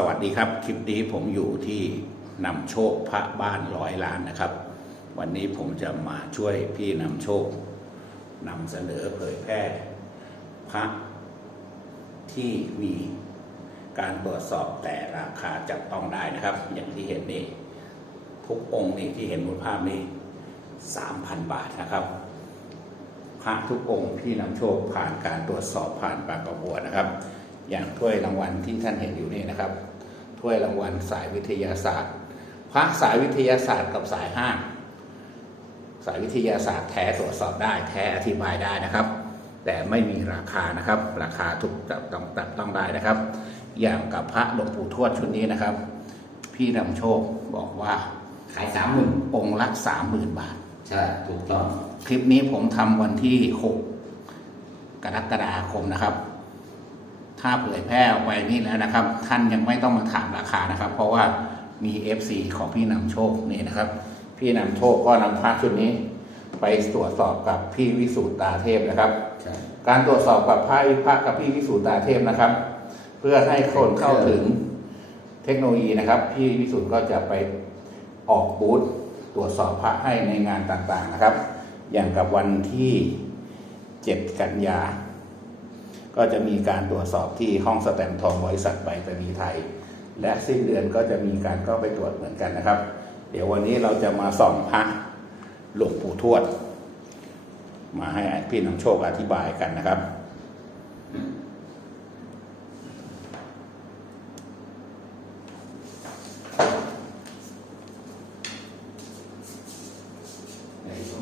สวัสดีครับคลิปนี้ผมอยู่ที่นำโชคพระบ้านร้อยล้านนะครับ วันนี้ผมจะมาช่วยพี่นำโชคนำเสนอเผยแพร่พระที่มีการตรวจสอบแต่ราคาจับต้องได้นะครับ อย่างที่เห็นนี่ทุกองค์นี่ที่เห็นบนภาพนี้สามพันบาทนะครับพระทุกองค์พี่นำโชคผ่านการตรวจสอบผ่านปากกระบวนะครับอย่างถ้วยรางวัลที่ท่านเห็นอยู่นี่นะครับ ถ้วยรางวัลสายวิทยาศาสตร์ พระสายวิทยาศาสตร์กับสายห้างสายวิทยาศาสตร์แท้ตรวจสอบได้แท้อธิบายได้นะครับ แต่ไม่มีราคานะครับ ราคาถูกจับต้องจับต้องได้นะครับ อย่างกับพระหลวงปู่ทวดชุดนี้นะครับ พี่นำโชคบอกว่าขายสามหมื่นองค์ละสามหมื่นบาท ใช่ถูกต้อง คลิปนี้ผมทำวันที่6กรกฎาคมนะครับ ถ้าเผยแพร่ออกไปนี่แล้วนะครับ ท่านยังไม่ต้องมาถามราคานะครับ เพราะว่ามี FC ของพี่นำโชคนี่นะครับ พี่นำโชคก็นำพระชุดนี้ ไปตรวจสอบกับพี่วิสูตรตาเทพนะครับใช่การตรวจสอบกับพระพระกับพี่วิสูตรตาเทพนะครับ เพื่อให้คนเข้าถึงเทคโนโลยีนะครับ พี่วิสูตรก็จะไปออกบูธตรวจสอบพระให้ในงานต่างๆนะครับ อย่างกับวันที่ 7 กันยา ก็จะมีการตรวจสอบที่ห้องสแตมทองบริษัทไปรษณีย์ไทย และสิ้นเดือนก็จะมีการก็ไปตรวจเหมือนกันนะครับ เดี๋ยววันนี้เราจะมาส่องพระหลวงปู่ทวด มาให้พี่นำโชคอธิบายกันนะครับ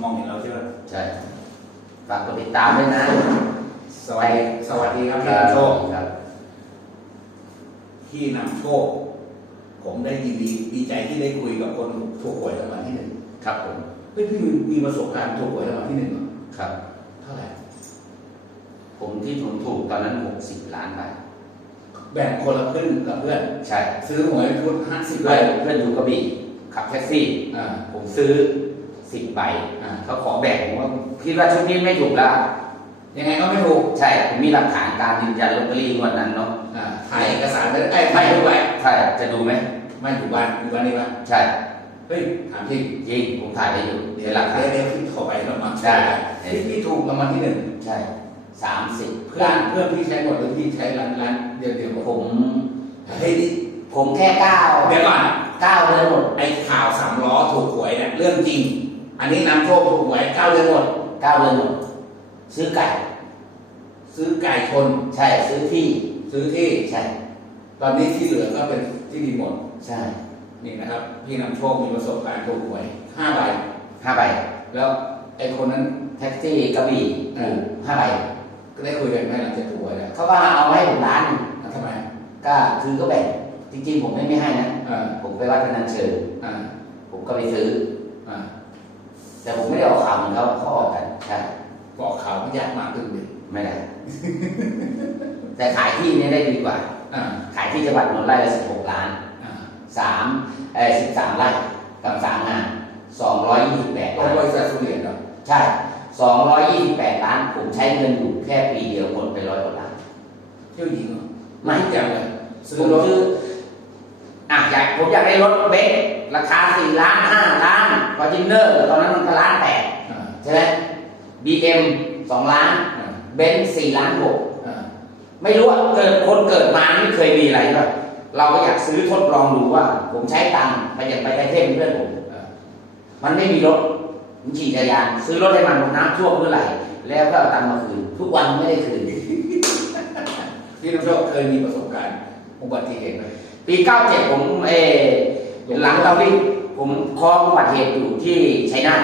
มองเห็นเราใช่ไหมใช่ฝากกดติดตามด้วยนะ สวัสดีสวัสดีครับพี่นำโชค ครับ พี่นำ โชค ผมได้ยินดีดีใจที่ได้คุยกับคนถูกหวยรางวัลที่หนึ่งครับผมเฮ้ยพี่มีประสบการณ์ถูกหวยรางวัลที่หนึ่งเหรอครับ เท่าไหร่ผมที่ผมถูกตอนนั้นหกสิบล้านบาทแบ่งคนละครึ่งกับเพื่อน ใช่ ซื้อหวยทุนห้าสิบใบเพื่อนเพื่อนอยู่กระบี่ขับแท็กซี่อ่าผมซื้อสิบใบอ่าเขาขอแบ่งผมว่าคิดว่าชุดนี้ไม่ถูกแล้ว ยังไงก็ไม่ถูกใช่ผมมีหลักฐานการยืนยันลอตเตอรี่งวันนั้นเนาะอ่าถ่ายเอกสารได้ไอ้ยถ่ายรูปไว้ใช่จะดูไหมไม่อยู่บ้านอยู่บ้านนี่ปะใช่เฮ้ยถามจริงจริงผมถ่ายได้อยู่เดี๋เดี๋ยยววหลักฐานเดี๋ยวพี่ขอไปแล้วมาได้ที่พี่ถูกรางวัลที่หนึ่งใช่สามสิบเพื่อนเพื่อนพี่ใช้หมดหรือพี่ใช้ร้านร้านเดียวเดียวหมดผมเฮ้ยนี่ผมแค่เก้าเดี๋ยวก่อนเก้าเดือนหมดไอ้ข่าวสามล้อถูกหวยเนี่ยเรื่องจริง อันนี้นำโชคถูกหวยเก้าเดือนหมดเก้าเดือนหมด ซื้อไก่ ซื้อไก่ชนใช่ซื้อที่ ซื้อที่ใช่ ตอนนี้ที่เหลือก็เป็นที่ดินหมด ใช่ นี่นะครับ พี่นำโชคมีประสบการณ์ถูกหวยห้าใบห้าใบแล้วไอ้คนนั้นแท็กซี่กระบี่เออห้าใบก็ได้คุยกันไหมหลังจากถูกหวยแล้วเขาก็เอามาให้ผมล้านหนึ่งอะทำไมก็คือก็แบ่งจริงๆผมไม่ไม่ให้นะอ่าผมไปวัดพนัญเชิงอ่าผมก็ไปซื้ออ่าแต่ผมไม่ได้ออกข่าวเหมือนเขาเขาออกกันใช่ บอกข่าวมันยากมากตึงดิไม่ได้ แต่ขายที่เนี่ยได้ดีกว่าอ่าขายที่จังหวัดนนท์ไร่ละสิบหกล้านอ่าสามเออสิบสามไร่กับสามงานสองร้อยยี่สิบแปดโอ้ล้านบริษัทสุเรียนเหรอใช่สองร้อยยี่สิบแปดล้านผมใช้เงินอยู่แค่ปีเดียวหมดไปร้อยกว่าล้านเที่ยวยิงเหรอไม่ทุกอย่างเลยซื้อผมรถซื้ออะอยากผมอยากได้รถเบนซ์ราคาสี่ล้านห้าล้านฟอร์จูเนอร์ตอนนั้นมันก็ล้านแปดอ่าใช่ไหม บีเอ็มสองล้านอ่าเบนซ์สี่ล้านหกอ่าไม่รู้ว่าเกิดคนเกิดมาไม่เคยมีอะไรเลยเราก็อยากซื้อทดลองดูว่า ผมใช้ตังค์ไปอย่างไปไทเทมเพื่อนผมอ่ามันไม่มีรถผมขี่จักรยาน ซื้อรถให้มันน้ำท่วมเมื่อไหร่ แล้วก็เอาตังค์มาคืน ทุกวันไม่ได้คืนพี่น้ำโชคเคยมีประสบการณ์อุบัติเหตุไหมปี97ผมเออหลังเราวิ่งผมคออุบัติเหตุอยู่ที่ชัยนาท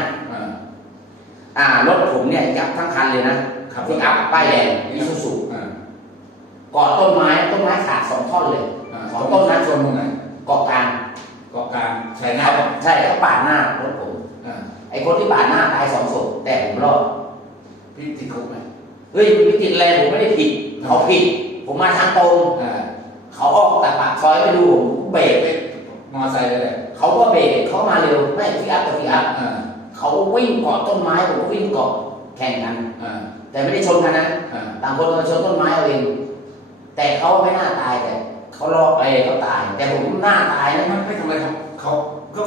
อ่าอ่ารถผมเนี่ยยับทั้งคันเลยนะครับที่อัพป้ายแดงอีซูซูอ่าเกาะต้นไม้ต้นไม้ขาดสองท่อนเลยอ่าสองต้นนะชนตรงไหนเกาะกลางเกาะกลางชัยนาเขาทใช่เขาปาดหน้ารถผม อ่าไอ้คนที่ปาดหน้าตายสองศพแต่ผมรอดพี่ติดคุกไหมเฮ้ยไม่ติดอะไรผมไม่ได้ผิดเขาผิด ผมมาทางตรงอ่าเขาออกจากปากซอยไปดูผมเบรกไปมอไซค์เลยแหละเขาก็เบรกเขามาเร็วไม่ที่อัพกับที่อัพอ่า เขาวิ่งเกาะต้นไม้ผมก็วิ่งเกาะแข่งกันอ่าแต่ไม่ได้ชนกันนะอ่าต่างคนมาชนต้นไม้เอาเองแต่เขาไม่น่าตายแต่เขาเขาลอกไปเขาตาย แต่ผมหน้าตายนะมันไม่ทำอะไรครับเขาก็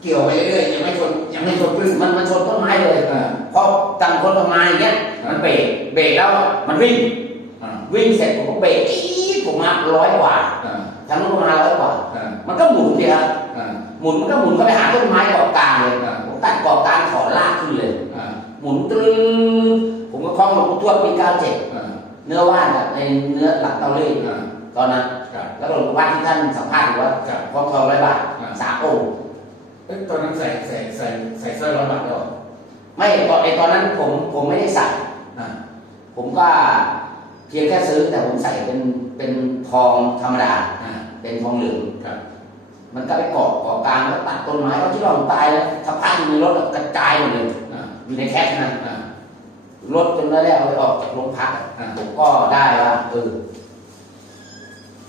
เกี่ยวไปเรื่อยๆยังไม่ชนยังไม่ชนพึ่งมันมันชนต้นไม้เลยอ่าพอต่างคนต่างมาอย่างเงี้ยมันเบรกเบรกแล้วมันวิ่งอ่าวิ่งเสร็จผมก็เบรกอี๊ดผมมาร้อยกว่าอ่าทางนู้นก็มาร้อยกว่าอ่ามันก็หมุนสิครับอ่าหมุนมันก็หมุนเข้าไปหาต้นไม้เกาะกลางเลยอ่าผม ตัดเกาะกลางถอนลากขึ้นเลยอ่าหมุนตรึ้งผมก็คล้องหลวงปู่ทวดปีเก้าเจ็ดอ่าเนื้อว่านกับในเนื้อหลักเตาเลยอ่าตอนนั้นครับแล้วก็หลวงปู่ว่านที่ท่านสัมภาษณ์บอกว่าครับคล้องทองร้อยบาทอ่าสามองค์เอ้ยตอนนั้นใส่ใส่ใส่ใส่สร้อยร้อยบาทด้วยเหรอไม่ตอนไอตอนนั้นผมผมไม่ได้ใส่อ่าผมก็เพียงแค่ซื้อแต่ผมใส่เป็นเป็นทองธรรมดาอ่าเป็นทองเหลืองครับ มันก็ไปเกาะเกาะกลางแล้วตัดต้นไม้ก็ที่เราตายแล้วถ้าพังอยู่ในรถกระจายหมดเลยอ่าอยู่ในแคปนั้นอ่ารถจนได้เอาไปออกจากโรงพักอะอ่าผมก็ได้ว่าเออ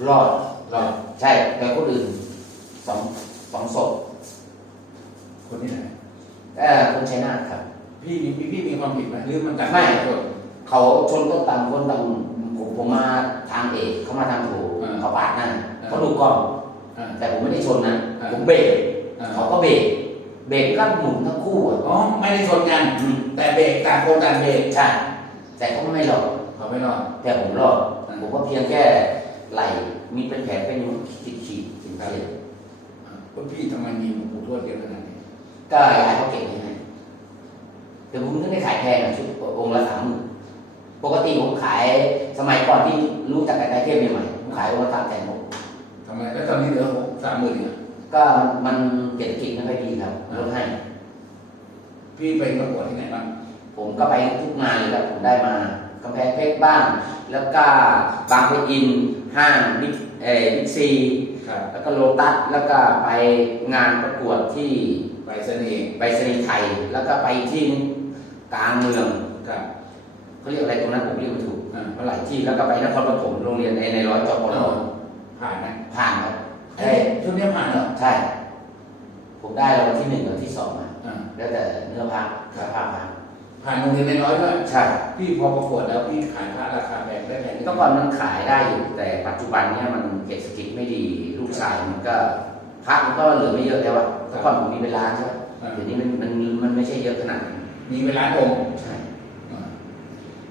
รอดเราใช่แต่คนอื่นสองสองศพคนที่ไหนแต่คนชัยนาทครับ พี่มีพี่พี่มีความผิดไหมหรือมันกัดไม่โทษเขาชนก็ต่างคนต่างผมผมมาทางเอกเขามาทางถูกอ่าเขาปาดหน้าอ่าเขาดูกล้องอ่า แต่ผมไม่ได้ชนนะอ่าผมเบรกอ่าเขาก็เบรกเบรกก็หมุนทั้งคู่อะอ๋อไม่ได้ชนกันอืมแต่เบรกต่างคนต่างเบรกใช่แต่เขาไม่รอดเขาไม่รอดแต่ผมรอดอ่าผมก็เพียงแค่ไหลมีเป็นแผลเป็นขีดขีดๆถึงเสียอ่าแล้วพี่ทำไมมีหลวงปู่ทวดเยอะขนาดนี้ก็ยายเขาเก็บไว้ให้แต่ผมนึกได้ขายแพงอะชุดองค์ละสามหมื่นปกติผมขายสมัยก่อนที่รู้จักกันไทเทพใหม่ๆผมขายองค์ละสามแสนหกทำไมแล้วตอนนี้เหลือหกสามหมื่นเนี่ยก็มันเศรษฐกิจไม่ค่อยดีครับลดให้ พี่ไปประกวดที่ไหนบ้างผมก็ไปทุกงานเลยครับผมได้มากำแพงเพชรบ้าง แล้วก็บางปะอินห้างบิ๊กเอ่อบิ๊กซีครับแล้วก็โลตัสแล้วก็ไปงานประกวดที่ไปเสน่ห์ไปรษณีย์ไทย แล้วก็ไปที่กลางเมืองครับเขาเรียกอะไรตรงนั้นผมเรียกไม่ถูกอ่ามาหลายที่แล้วก็ไปนครปฐมโรงเรียนในในร้อยจอปร ผ่านไหมผ่านครับเอ้ยชุดนี้ผ่านเหรอใช่ ผมได้รางวัลที่หนึ่งกับที่สองมาอ่า แล้วแต่เนื้อผ้าสภาพผ้าผ่านโรงเรียนในร้อยด้วยใช่ พี่พอประกวดแล้วพี่ขายพระราคาแพงได้แพงเมื่อก่อนมันขายได้อยู่แต่ปัจจุบันเนี่ยมันเศรษฐกิจไม่ดีลูกชายมันก็พระมันก็เหลือไม่เยอะแล้วอะเมื่อก่อนผมมีเวลาใช่ไหมอ่าเดี๋ยวนี้มันมันมันไม่ใช่เยอะขนาดนั้นมีเวลาองค์ใช่อ่า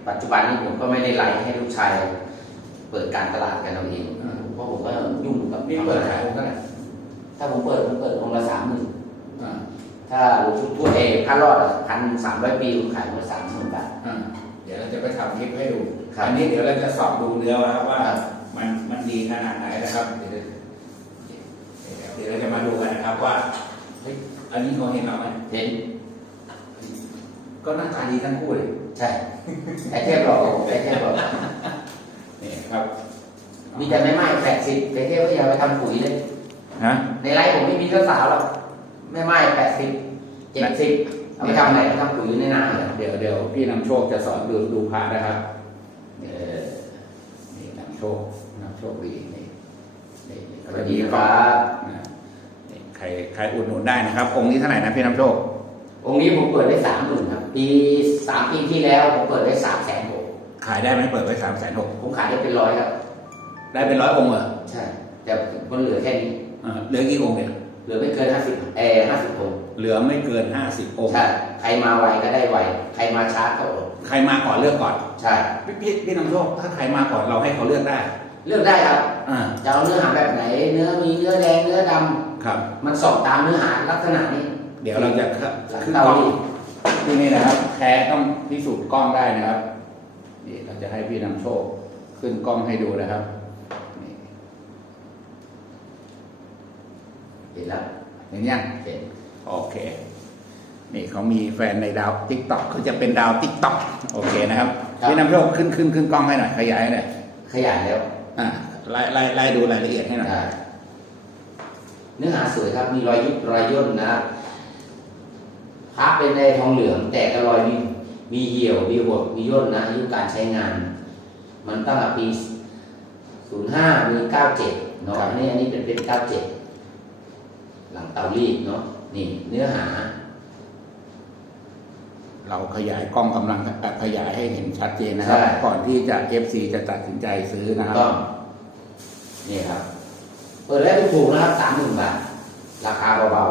ปัจจุบันนี้ผมก็ไม่ได้ไลฟ์ให้ลูกชายเปิดการตลาดกันเอาเองเพ ราะผมก็ยุ่งกับนี่เปิดขายองค์เท่าไหร่ถ้าผมเปิดผมเปิดองค์ละสามหมื่นอ่าถ้าหลวงปู่ทวดเองค่ารอดพันสามร้อยปีผมขายมาสามหมื่นบาทอ่าเดี๋ยวเราจะไปทำคลิปให้ดูครับอันนี้เดี๋ยวเราจะสอบดูเนื้อว่าว่าครับมันมันดีขนาดไหนนะครับเดี๋ยวเดี๋ยวเราจะมาดูกันนะครับว่าเฮ้ยอันนี้เขาเห็นเราไหมเห็น ก็หน้าตาดีทั้งคู่เลย ใช่ไอเทพหลอกผมไอเทพหลอกนี่ครับ มีแต่ไม่ไม้แปดสิบไอเทพก็อย่าไปทำปุ๋ยเลยฮะในไลฟ์ผมไม่มีเจ้าสาวหรอกไม่ไม้แปดสิบเจ็ดสิบเอาไปทำอะไรไปทำปุ๋ยในนาเลยเดี๋ยวเดี๋ยวพี่นำโชคจะสอนดูดูพานะครับเออนี่นำโชคนำโชคดีนี่นี่นี่สวัสดีครับนะนี่ใครใครอุดหนุนได้นะครับ องค์นี้เท่าไหร่นะพี่นำโชค องค์นี้ผมเปิดได้สามหมื่นครับปีสามปีที่แล้วผมเปิดได้สามแสนหกขายได้ไหมเปิดไว้สามแสนหกผมขายได้เป็นร้อยครับ ได้เป็นร้อยองค์เหรอใช่ แต่มันเหลือแค่นี้อ่าเหลือกี่องค์เนี่ยเหลือไม่เกินห้าสิบเออห้าสิบคนเหลือไม่เกินห้าสิบองค์ใช่ใครมาไวก็ได้ไวใครมาช้าก็อดใครมาก่อนเลือกก่อน ใช่พี่พี่พี่นำโชคถ้าใครมาก่อนเราให้เขาเลือกได้ เลือกได้ครับอ่าจะเอาเนื้อหาแบบไหน เนื้อมีเนื้อแดงเนื้อดครับำมันสอบตามเนื้อหาลักษณะนี้ เดี๋ยวเราจะขึ้นหลังขึ้นเตากล้องนี่ที่นี่นะครับแพ้ต้องพิสูจน์กล้องได้นะครับนี่เราจะให้พี่นำโชค ขึ้นกล้องให้ดูนะครับ เห็นแล้วเห็นยังเห็นโอเค นี่เขามีแฟนในดาวทิกตอกเขาจะเป็นดาวทิกตอกโอเคนะครับพี่นำโชคขึ้นขึ้นขึ้นกล้องให้หน่อยขยายหน่อยขยายแล้วอ่าไล่ไล่ไล่ดูรายละเอียดให้หน่อยได้เนื้อหาสวยครับ มีรอยยุบรอยย่นนะครับพระเป็นในทองเหลือง แต่ก็รอยมีมีเหี่ยวมีหดมีย่นนะอายุการใช้งาน มันตั้งแต่ปี 05 มี 97เนาะครับอันนี้อันนี้เป็นเป็น 97 หลังเตารีดเนาะนี่ เนื้อหา เราขยายกล้องกำลังขยายให้เห็นชัดเจนนะครับใช่ก่อนที่จะ FC จะตัดสินใจซื้อนะครับต้องนนี่ครับ เปิดได้ถูกๆนะครับสามหมื่นบาท ราคาเบา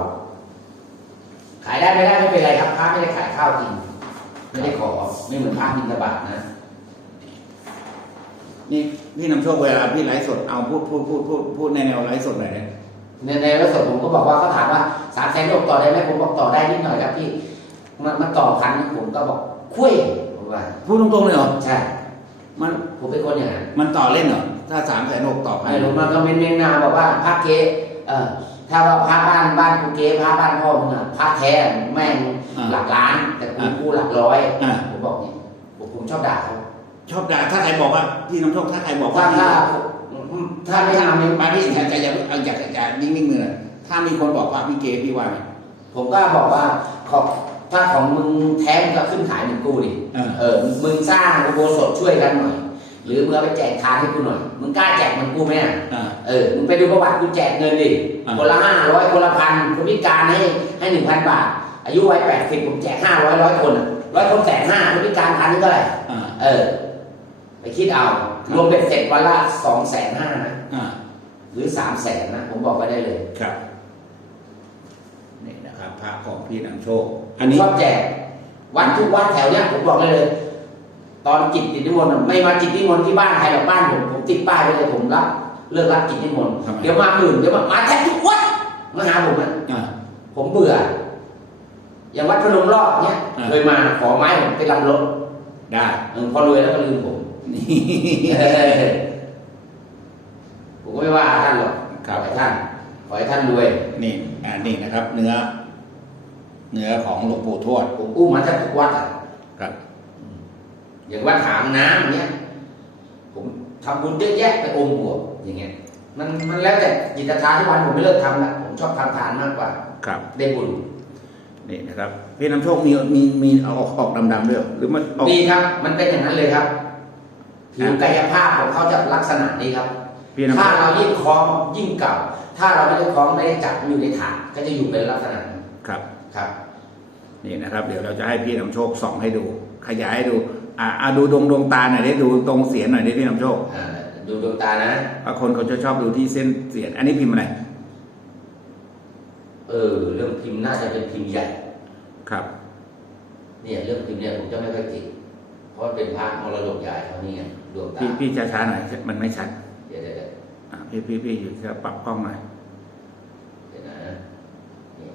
ๆ ขายได้ไม่ได้ไม่เป็นไรครับพระไม่ได้ขายข้าวกินไม่ได้ขอไม่เหมือนพระบินบาตนะ นี่พี่นำโชคเวลาพี่ไลฟ์สดเอาพูดพูดพูดพูดพูดในแนวไลฟ์สดหน่อยนะ ในในรถสดผมก็บอกว่าเขาถามว่าสามแสนต่อได้ไหมผมบอกต่อได้นิดหน่อยครับพี่ มันมันต่อพันผมก็บอกคุยผมว่าพูดตรงๆเลยเหรอใช่ มันผมเป็นคนอย่างนั้นมันต่อเล่นเหรอถ้าสามแสนหกต่อพันไอ้ลงมาก็เมนเมนนาบอกว่าพระเก๊เออถ้าว่าพระบ้านบ้านกูเก๊พระบ้านพ่อมึงอะพระแท้แม่งหลักล้าน แต่กูกูหลักร้อยอ่าผมบอกนี่ผมผมชอบด่าเขาชอบด่าถ้าใครบอกว่าพี่นำโชคถ้าใครบอกว่าถ้า ถ้าถ้าไม่ถ้าทำเนี่ยมาพี่อยากจะอยากเอาอยากจะนิ่งๆมือหน่อยถ้ามีคนบอกว่าพี่เกพี่ว่าไงผมก็บอกว่าขอถ้าของมึงแท้มึงก็ขึ้นขายเหมือนกูดิเออเออ มึงสร้างอุโบสถช่วยกันหน่อย หรือมึงเอาไปแจกทานให้กูหน่อย มึงกล้าแจกเหมือนกูไหมอะอ่าเออ มึงไปดูประวัติกูแจกเงินดิอ่าคนละห้าร้อยคนละพันคนพิการให้ให้หนึ่งพันบาท อายุวัยแปดสิบผมแจกห้าร้อยร้อยคนร้อยคนแสนห้าคนพิการพันนี่เท่าไหร่อ่าเออ ไปคิดเอา รวมเป็นเสร็จวันละสองแสนห้านะอ่าหรือสามแสนนะผมบอกไว้ได้เลยครับนี่นะครับพระของพี่นำโชค อันนี้ชอบแจกวัดทุกวัดแถวเนี้ยผมบอกได้เลย ตอนจิตติดนิมนต์อะไม่มาจิตนิมนต์ที่บ้านใครหรอกบ้านผมผมติดป้ายไว้เลยผมรับเลิกรับจิตนิมนต์ทำไมเดี๋ยวมาหมื่นเดี๋ยวมามาแทบทุกวัดมาหาผมอะอ่าผมเบื่อ อย่างวัดพนมรอบเนี้ยอ่าเคยมาขอไม้ผมไปลำรถได้เออพอรวยแล้วก็ลืมผม นี่เออผมก็ไม่ว่าท่านหรอกครับขอให้ท่านขอให้ท่านรวย นี่อันนี้นะครับ เนื้อ เนื้อของหลวงปู่ทวดผมอุ้มมาแทบทุกวัดอะครับ อย่างวัดหางน้ำเนี้ยผมทำบุญเยอะแยะไปอมบวกอย่างเงี้ย มันมันแล้วแต่จิตศรัทธาที่วันผมไม่เลิกทำละผมชอบทำทานมากกว่า ครับ ได้บุญนี่นะครับพี่นำโชคมีมีมีเอาออกออกดำๆด้วยเหรอหรือมันออกดีครับ มันเป็นอย่างนั้นเลยครับ ผิวกายภาพของเขาจะลักษณะนี้ครับพี่นำโชถ้าคเรายิ่งคล้องยิ่งเก่า ถ้าเราไม่ได้คล้องไม่ได้จับมันอยู่ในถาดก็จะอยู่เป็นลักษณะนี้ครับครับนี่นะครับ เดี๋ยวเราจะให้พี่นำโชคส่องให้ดู ขยายให้ดู อ่าอ่าดูดวงดวงตาหน่อยได้ดูตรงเสียนหน่อยได้พี่นำโชคอ่าดูดวงตานะบางคนเขาจะชอบดูที่เส้นเสียน อันนี้พิมพ์อะไรเออเรื่องพิมพ์น่าจะเป็นพิมพ์ใหญ่ ครับ เนี่ยเรื่องพิมพ์เนี่ยผมจะไม่ค่อยติดเพ ราะเป็นพระมรดกใหญ่เขานี่ไงดวงตาพี่พี่ช้าๆหน่อยมันไม่ชัดเดี๋ยวเดี๋ยวเดี๋ยวอ่าพี่พี่พี่อยู่จะปรับกล้องหน่อยเดี๋ยวนะนี่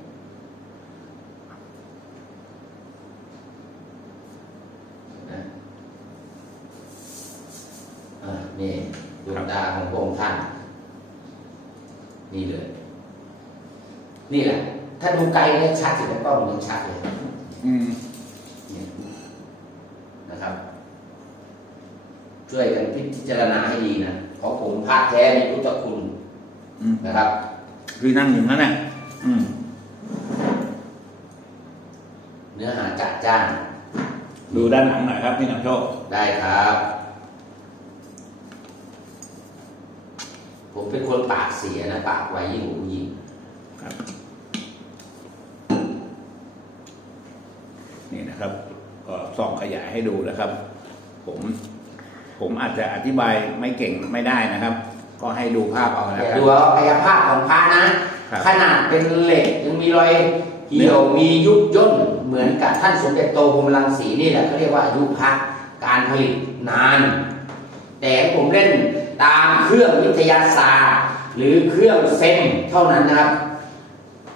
นะอ่านี่ดวงตาของพระองค์ท่านนี่เลย นี่แหละ ถ้าดูไกลเนี่ยชัดสิแล้วก็มันชัดเลย อืม เนี่ย นะครับ ช่วยกันพิจารณาให้ดีนะของผมพระแท้มีพุทธคุณอืมนะครับ คือนั่งอยู่นั่นแหละอืมเนื้อหาจัดจ้านดูด้านหลังหน่อยครับพี่นำโชคได้ครับ ผมเป็นคนปากเสียนะ ปากไวยิ่งกว่าผู้หญิงครับนี่นะครับ ก็ส่องขยายให้ดูนะครับ ผม ผมอาจจะอธิบายไม่เก่งไม่ได้นะครับ ก็ให้ดูภาพเอาแล้วแต่กันดูเอากายภาพของพระนะ ครับ ขนาดเป็นเหล็กยังมีรอยเหี่ยวมียุบย่นเหมือนกับท่านสมเด็จโตพรหมรังสีนี่แหละเขาเรียกว่าอายุพระการผลิตนาน แต่ผมเล่นตามเครื่องวิทยาศาสตร์ หรือเครื่องเซมเท่านั้นนะครับ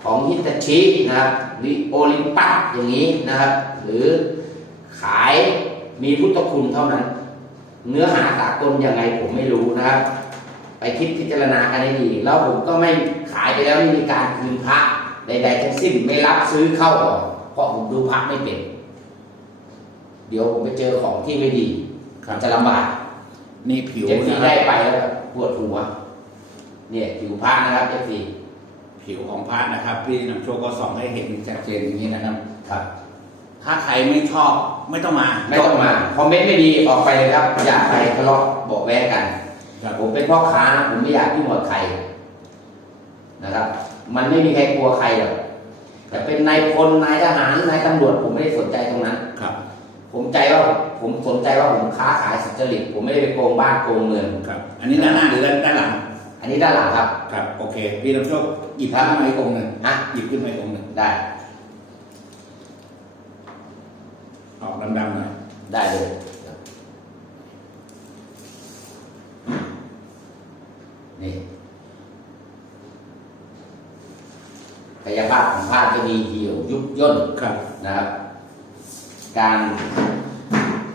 ของฮิตาชินะครับหรือโอลิมปัสอย่างนี้นะครับ หรือ ขายมีพุทธคุณเท่านั้น เนื้อหาสากลยังไงผมไม่รู้นะครับ ไปคิดพิจารณากันให้ดีแล้วผมก็ไม่ขายไปแล้วไม่มีการคืนพระใดๆทั้งสิ้นไม่รับซื้อเข้าออกเพราะผมดูพระไม่เป็นเดี๋ยวผมไปเจอของที่ไม่ดีครับจะลำบากนี่ผิวเอฟซีนะคได้รับไปแล้วแบบปวดหัว เนี่ยผิวพระนะครับเอฟซีผิวของพระนะครับ พี่นำโชคก็ส่องให้เห็นชัดเจนอย่างนี้นะครับครับ ถ้าใครไม่ชอบไม่ต้องมาไม่ต้องมาคอมเมนต์ไม่ดีออกไปเลยครับ อย่าไปทะเลาะเบอกแวกกันครับผมเป็นพ่อค้าผมไม่อยากยุ่งกับใครนะครับ มันไม่มีใครกลัวใครหรอกแต่เป็นนายพลนายทหารนายตำรวจผมไม่ได้สนใจตรงนั้นครับ ผมใจว่าผมสนใจว่าผมค้าขายสุจริตผมไม่ได้ไปโกงบ้านโกงเมืองครับ อันนี้ด้านหน้าหรือด้านด้านหลัง อันนนี้ด้านหลังครับ ครับ โอเค พี่นำโชคหยิบพระขึ้นมาอีกองค์หนึ่งฮะหยิบขึ้นมาอีกองค์หนึ่งได้ ออกดำๆหน่อยได้เลยนี่กายภาพของผ้าจะมีเหี่ยวยุบย่นครับนะครับ การ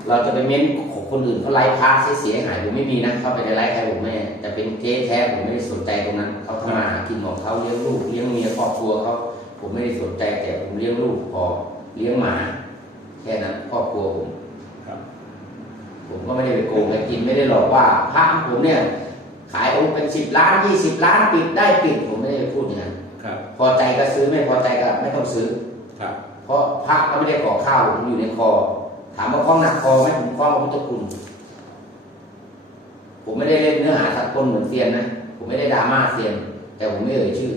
เราจะไปเม้นของคนอื่นเขาไล่พระเสียหายผมไม่มีนะเข้าไปในไลฟ์ใครผมไม่แต่เป็นเจ๊แท้ผมไม่ได้สนใจตรงนั้นเขาทำมาหากินของเขาเลี้ยงลูกเลี้ยงเมียครอบครัวเขาผมไม่ได้สนใจแต่ผมเลี้ยงลูกพอเลี้ยงหมา แค่นั้นครอบครัวผมครับผมก็ไม่ได้ไปโกงไปกินไม่ได้หลอกว่าพระผมเนี่ย ขายองค์เป็นสิบล้านยี่สิบล้านปิดได้ปิดผมไม่ได้พูดอย่างนั้นครับพอใจก็ซื้อไม่พอใจก็ไม่ต้องซื้อครับเพราะพระก็ไม่ได้ขอข้าวมันอยู่ในคอ ถามว่าคล้องหนักคอไหมผมคล้องพระพุทธคุณผมไม่ได้เล่นเนื้อหาสักคนเหมือนเซียนนะผมไม่ได้ดราม่าเซียน แต่ผมไม่เอ่ยชื่อ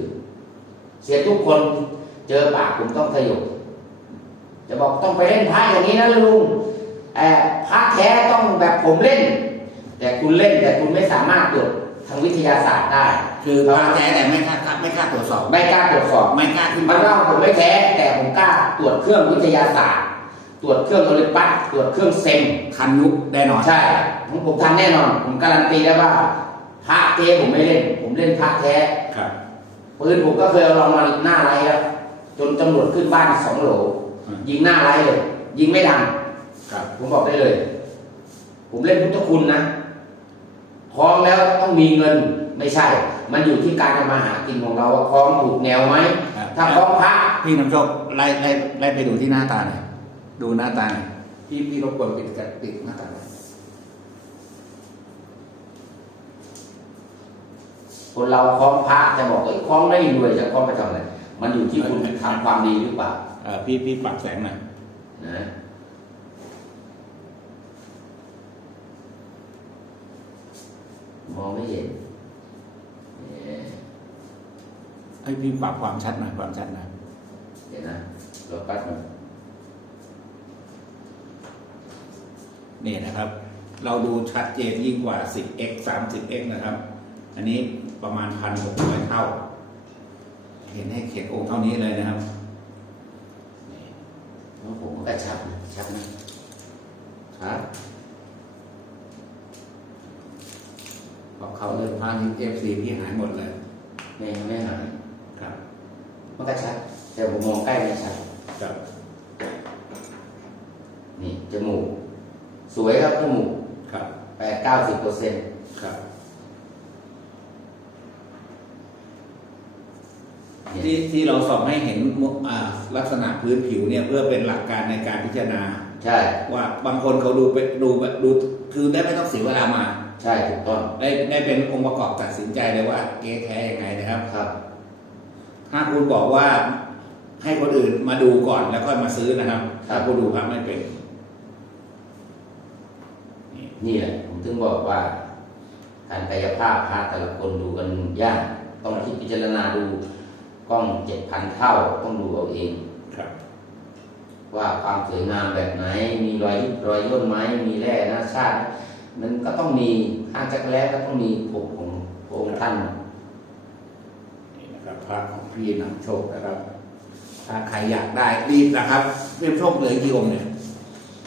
เซียนทุกคนเจอปากผมต้องขยบ จะบอกต้องไปเล่นพระอย่างนี้นะลุงแอบพระแท้ต้องแบบผมเล่น แต่คุณเล่นแต่คุณไม่สามารถตรวจทางวิทยาศาสตร์ได้ คือพระแท้แต่ไม่กล้าไม่กล้าตรวจสอบ ไม่กล้าตรวจสอบไม่กล้าขึ้นมันเล่าผมไม่แท้แต่ผมกล้าตรวจเครื่องวิทยาศาสตร์ ตรวจเครื่องโอลิมปัสตรวจเครื่องเซมทันยุคแน่นอนใช่ผมผมทำแน่นอน ผมการันตีได้ว่าพระเทผมไม่เล่น ผมเล่นพระแท้ครับปืนผมก็เคยเอาลองมาหน้าไรแล้วจนตำรวจขึ้นบ้านสองโหลอืม ยิงหน้าไรเลย ยิงไม่ดังครับ ผมบอกได้เลย ผมเล่นพุทธคุณนะคล้องแล้วต้องมีเงินไม่ใช่ มันอยู่ที่การทำมาหากินของเราว่าคล้องถูกแนวไหมครับถ้าคล้องพระพี่นำโชคไล่ไล่ไล่ไปดูที่หน้าตาหน่อยดูหน้าตาหน่อยพี่พี่รบกวนปิดกันปิดหน้าตาหน่อยคนเราคล้องพระจะบอกเอ้ยคล้องได้รวยจะคล้องไปทำอะไรมันอยู่ที่คุณทำความดีหรือเปล่า เอ่อพี่พี่ปรับแสงหน่อยนะมองไม่เห็นเนี่ยให้พี่ปรับความชัดหน่อยความชัดหน่อยเดี๋ยวนะรอแป๊บนึงนี่นะครับ เราดูชัดเจนยิ่งกว่า 10x 30x นะครับ อันนี้ประมาณพันหกร้อยเท่า เห็นให้เขียนองค์เท่านี้เลยนะครับ ของผมก็ชัดนะชัดนะครับพอเขาเริ่มพาที่ FC พี่หายหมดเลยไม่ไม่หายครับ มันก็ชัด แต่ผมมองใกล้ไม่ชัดครับนี่จมูก สวยครับจมูกครับแปดเก้าสิบเปอร์เซ็นต์ ครับ เนี่ย ที่ที่เราสอบให้เห็นมุอ่าลักษณะพื้นผิวเนี่ยเพื่อเป็นหลักการในการพิจารณา ใช่ ว่าบางคนเขาดูไปดูแบบดูคือได้ไม่ต้องเสียเวลามา ใช่ถูกต้องได้ได้เป็นองค์ประกอบตัดสินใจเลยว่าเก๊แท้ยังไงนะครับ ครับ ถ้าคุณบอกว่าให้คนอื่นมาดูก่อนแล้วก็มาซื้อนะครับ ถ้าคุณดูพระไม่เป็นนี่นี่แหละผมถึงบอกว่า การกายภาพพระแต่ละคนดูกันยาก ต้องคิดพิจารณาดู กล้องเจ็ดพันเท่าต้องดูเอาเองครับว่าความสวยงามแบบไหน มีรอยยุบรอยย่นไหมมีแร่หน้าชาติมันก็ต้องมีห้างจักรแล้ก็ต้องมีผมของพระองค์ท่านนี่นะครับพระของพี่นำโชคนะครับ ถ้าใครอยากได้รีบนะครับพี่นำโชคเหลือกี่องค์เนี่ย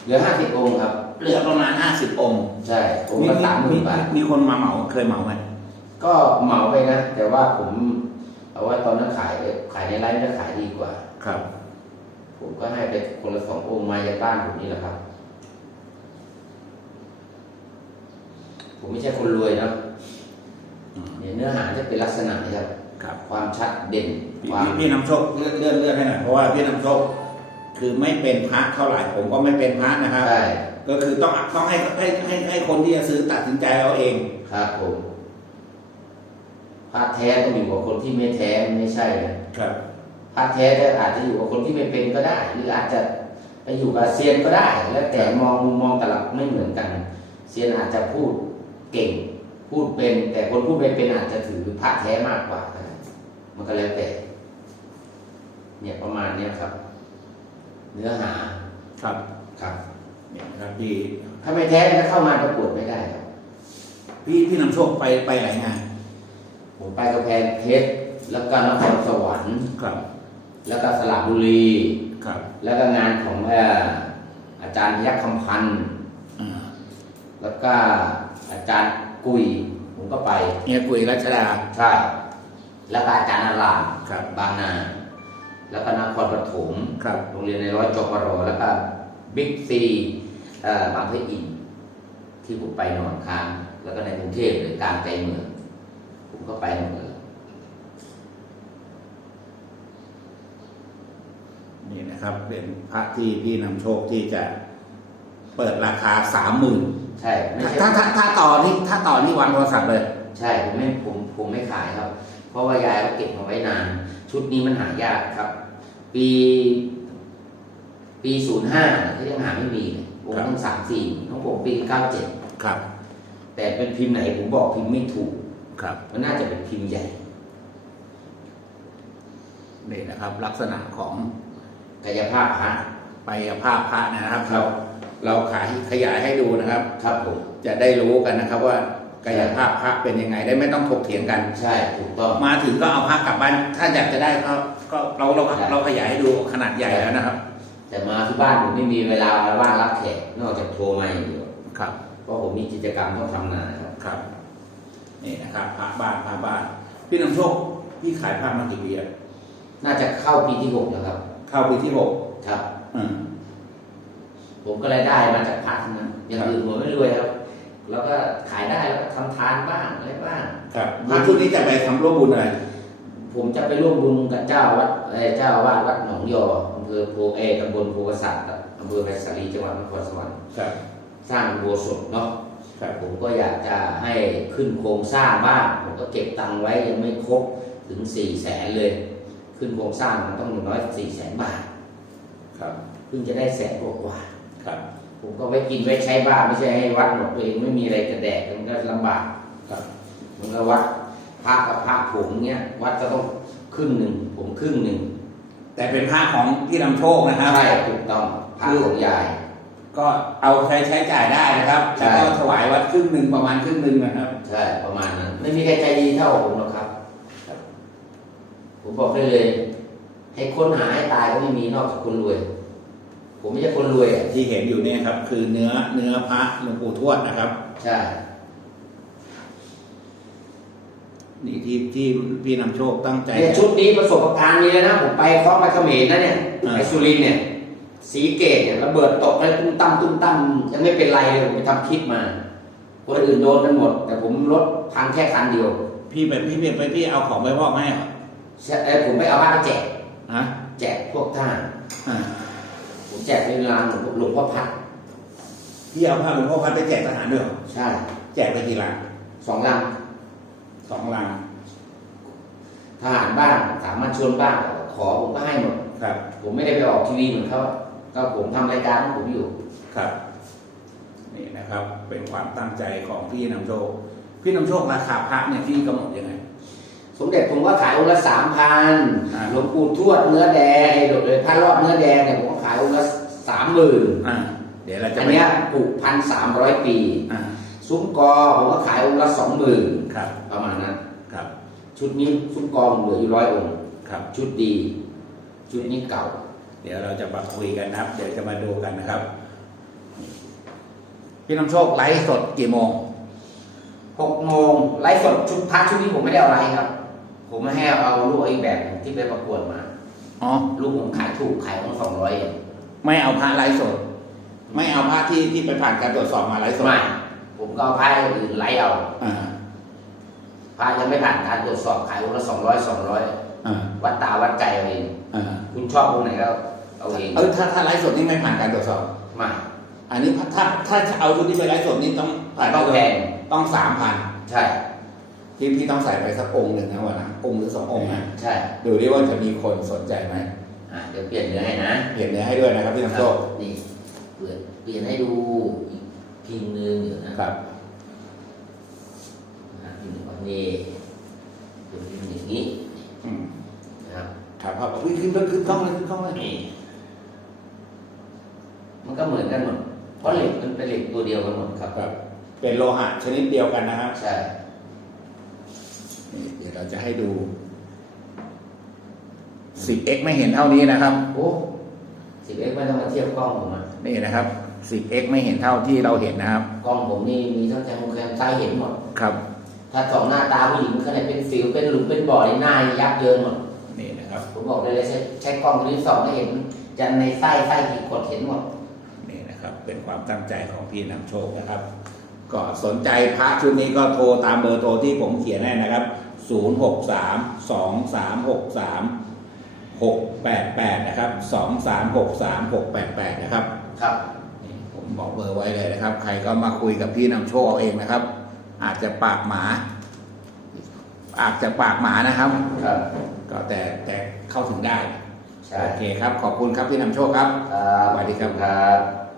เหลือห้าสิบองค์ครับ เหลือประมาณห้าสิบองค์ใช่องค์ละสามหมื่นบาทมีคนมาเหมาเคยเหมาไหมก็เหมาไปนะแต่ว่าผม เอาว่าตอนนั้นขายขายในไลฟ์จะขายดีกว่า ครับ ผมก็ให้ไปคนละสององค์มาจากบ้านผมนี่แหละครับ ผมไม่ใช่คนรวยนะอืมเนี่ยเนื้อหาจะเป็นลักษณะนี้ครับครับ ความชัดเด่นพี่ความพี่พี่นำโชคเลื่อนเลื่อนเลื่อนให้หน่อยเพราะว่าพี่นำโชคคือไม่เป็นพระเท่าไหร่ผมก็ไม่เป็นพระนะครับใช่ก็คือต้องต้องให้ให้ให้ให้คนที่จะซื้อตัดสินใจเอาเอง ครับผม พระแท้ต้องอยู่กับคนที่ไม่แท้มันไม่ใช่นะครับพระแท้จะอาจจะอยู่กับคนที่ไม่เป็นก็ได้ หรืออาจจะไปอยู่กับเซียนก็ได้ แล้วแต่มองมุมมองแต่ละไม่เหมือนกัน เซียนอาจจะพูดเก่งพูดเป็น แต่คนพูดไม่เป็นอาจจะถือพระแท้มากกว่าก็ได้มันก็แล้วแต่ เนี่ยประมาณเนี้ยครับ เนื้อหาครับครับเนี่ยนะครับพี่ถ้าไม่แท้จะเข้ามาประกวดไม่ได้ครับพี่พี่นำโชคไปไปหลายงานไผมไปกำแพงเพชรแล้วก็นครสวรรค์ครับ แล้วก็สระบุรีครับ แล้วก็งานของเอ่ออาจารย์ยักษ์คำพันธ์อ่าแล้วก็อาจารย์กุยผมก็ไปเนี่ยกุยรัชดาใช่แล้วก็อาจารย์อารามครับบางนา แล้วก็นครปฐมครับโรงเรียนในร้อยจปรแล้วก็บิ๊กซีเอ่อบางพระอินทร์ที่ผมไปนอนค้าง แล้วก็ในกรุงเทพหรือกลางใจเมือง ผมก็ไปหมดเลยนี่นะครับ เป็นพระที่พี่นำโชคที่จะเปิดราคาสามหมื่นใช่ไม่ใช่ถ้าถ้าถ้าต่อนี่ถ้าต่อนี่วางโทรศัพท์เลย ใช่ผมไม่ผมผมไม่ขายครับ เพราะว่ายายเขาเก็บมาไว้นาน ชุดนี้มันหายากครับ ปี ปีศูนย์ห้าที่ยังหาไม่มีเลยผมครับต้องสามสี่ของผมปีเก้าเจ็ดครับ แต่เป็นพิมพ์ไหนผมบอกพิมพ์ไม่ถูก ครับ มันน่าจะเป็นพิมพ์ใหญ่นี่นะครับ ลักษณะของกายภาพพระไปภาพพระนะครับครัเราบเราขายขยายให้ดูนะครับ ครับผมจะได้รู้กันนะครับว่ากายภาพพระเป็นยังไง ได้ไม่ต้องถกเถียงกันใช่ถูกต้องมาถึงก็เอาพระกลับบ้านถ้าอยากจะได้ก็ก็เราเราใช่เราขยายให้ดูขนาดใหญ่แล้วนะครับ แต่มาที่บ้านผมไม่มีเวลามาว่างรับแขกนอกจากโทรมาอย่างเดียวครับเพราะผมมีกิจกรรมต้องทำนาครับครับ นี่นะครับพระบ้านพระบ้าน พี่นำโชคพี่ขายพระมากี่ปีอะน่าจะเข้าปีที่หกแล้วครับ เข้าปีที่หกครับ อืมผมก็รายได้มาจากพระทั้งนั้นอย่างอื่นผมไม่รวยครับ แล้วก็ขายได้แล้วก็ทำทานบ้างอะไรบ้างครับพระชุดนี้จะไปทำร่วมบุญอะไรผมจะไปร่วมบุญกับเจ้าวัดเอ่อเจ้าอาวาดวัดหนองยออำเภอโพเอตำบลโพกษัตริย์อำเภอไผ่สาลีจังหวัดนครสวรรค์ครับสร้างอุโบสถเนาะครับ ผมก็อยากจะให้ขึ้นโครงสร้างบ้างผมก็เก็บตังค์ไว้ยังไม่ครบถึงสี่แสนเลย ขึ้นโครงสร้างมันต้องอย่างน้อยสี่แสนบาทครับเพิ่งจะได้แสนกว่าครับๆผมก็ไว้กินไว้ใช้บ้างไม่ใช่ให้วัดหมดตัวเองไม่มีอะไรจะแดกมันก็ลำบากครับมันก็วัดพระกับพระผมเนี้ยวัดก็ต้องครึ่งหนึ่งผมครึ่งหนึ่งแต่เป็นพระของพี่นำโชคนะครับใช่ถูกต้องพระของยาย ก็เอาใช้ใช้จ่ายได้นะครับใช่ แล้วก็ถวายวัดครึ่งหนึ่งประมาณครึ่งหนึ่งนะครับ ใช่ประมาณนั้น ไม่มีใครใจดีเท่าผมหรอกครับ ผมบอกได้เลย ให้ค้นหาให้ตายก็ไม่มีนอกจากคนรวย ผมไม่ใช่คนรวยอะที่เห็นอยู่เนี่ยครับ คือเนื้อเนื้อพระหลวงปู่ทวดนะครับ ใช่นี่ที่ที่พี่นำโชคตั้งใจ เนี่ยชุดนี้ประสบการณ์นี้เลยนะ ผมไปเคาะไปเขมรนะเนี่ยอ่า ไปสุรินทร์เนี่ย สีเกตเนี่ยระเบิดตกแล้วตุ้มตั้มตุ้มตั้มยังไม่เป็นไรเลยผมไปทำคลิปมา คนอื่นโดนกันหมด แต่ผมรถพังแค่คันเดียวพี่ไปพี่ไปพี่เอาของไปมอบให้เหรอใช่เอ้ยผมไปเอาบ้านมาแจกฮะแจกพวกทหารอ่าผมผมแจกในงานหลวงพ่อหลวงพ่อพัดพี่เอาผ้าหลวงพ่อพัดไปแจกทหารด้วยเหรอใช่ แจกไปกี่ลังสองลังสองลังทหารบ้างสามัญชนบ้างขอผมก็ให้หมดครับ ผมไม่ได้ไปออกทีวีเหมือนเขา ก็ผมทำรายการของผมอยู่ ครับ นี่นะครับ เป็นความตั้งใจของพี่นำโชค พี่นำโชคราคาพระเนี่ยพี่กำหนดยังไง สมเด็จผมก็ขายองค์ละสามพันอ่าหลวงปู่ทวดเนื้อแดงไอ้หลวงเลยพระรอดเนื้อแดงเนี่ยผมก็ขายองค์ละสามหมื่นอ่าเดี๋ยวเราจะอันไปเนี้ยปลูกพันสามร้อยปีอ่าซุ้มกอผมก็ขายองค์ละสองหมื่นครับประมาณนั้นครับ ชุดนี้ซุ้มกอผมเหลืออยู่ร้อยองค์ครับ ชุดดี ชุดนี้เก่า เดี๋ยวเราจะมาคุยกันนะครับ เดี๋ยวจะมาดูกันนะครับ พี่นำโชคไลฟ์สดกี่โมงหกโมงไลฟ์สดชุดพักชุดนี้ผมไม่ได้เอาไลฟ์ครับ ผมไม่ให้เอาลูกอีกแบบหนึ่งที่ไปประกวดมาอ๋อลูกผมขายถูกขายของสองร้อยเองไม่เอาพระไลฟ์สด ไม่เอาพระที่ที่ไปผ่านการตรวจสอบมาไลฟ์สดไม่ผมก็เอาพายอื่นไลฟ์เอาอ่าพระยังไม่ผ่านการตรวจสอบขายองค์ละสองร้อยสองร้อยอ่าวัดตาวัดใจเอาเอง อ่าคุณชอบองค์ไหนก็เอาเองเออถ้าถ้าไลฟ์สดนี่ไม่ผ่านการตรวจสอบไม่อันนี้ถ้าถ้าถ้าเอาชุดนี้ไปไลฟ์สดนี่ต้องผ่านต้องแพงต้องสามพันใช่ที่พี่ต้องใส่ไปสักองค์หนึ่งนะวันนะองค์หรือสององค์นะใช่ดูดิว่าจะมีคนสนใจไหมอะเดี๋ยวเปลี่ยนเนื้อให้นะเห็นเนื้อให้ด้วยนะครับพี่นำโชคนี่เปลี่ยนเปลี่ยนให้ดูอีกพิมพ์หนึงเดี๋ยวนะครับนะพิมพ์หนึ่งก่อนนี่เป็นพิมพ์อย่างนี้อืม นะครับครับครับวิ่งขึ้นขึ้นขึ้นกล้องเลยขึ้นกล้องเลยนี่มันก็เหมือนกันหมดเพราะเหล็กมันเป็นเหล็กตัวเดียวกันหมดครับครับเป็นโลหะชนิดเดียวกันนะครับใช่นี่เดี๋ยวเราจะให้ดู 10x ไม่เห็นเท่านี้นะครับโอ้สิบเอ็กไม่ต้องมาเทียบกล้องผมอะนี่นะครับ 10x ไม่เห็นเท่าที่เราเห็นนะครับ กล้องผมนี่มีทั้งแคมแคมซ้ายเห็นหมด ครับ ถ้าสองหน้าตาผู้หญิงขนาดเป็นสิวเป็นหลุมเป็นบ่อในหน้ายับเยินหมดนี่นะ ครับผมบอกเลยเลยใช้ใช้กล้องตัวนี้สองก็เห็นยันในไส้ไส้กี่ขดเห็นหมดนี่นะครับ เป็นความตั้งใจของพี่นำโชคนะครับ ก็สนใจพระชุดนี้ก็โทรตามเบอร์โทรที่ผมเขียนให้นะครับ 0 6 3 2 3 6 3 6 8 8 นะครับ 2 3 6 3 6 8 8 นะครับ ครับนี่ผมบอกเบอร์ไว้เลยนะครับ ใครก็มาคุยกับพี่นำโชคเอาเองนะครับ อาจจะปากหมา อาจจะปากหมานะครับ ครับ ก็แต่แต่เข้าถึงได้ ใช่ โอเคครับ ขอบคุณครับพี่นำโชคครับ ครับสวัสดีครับ ครับ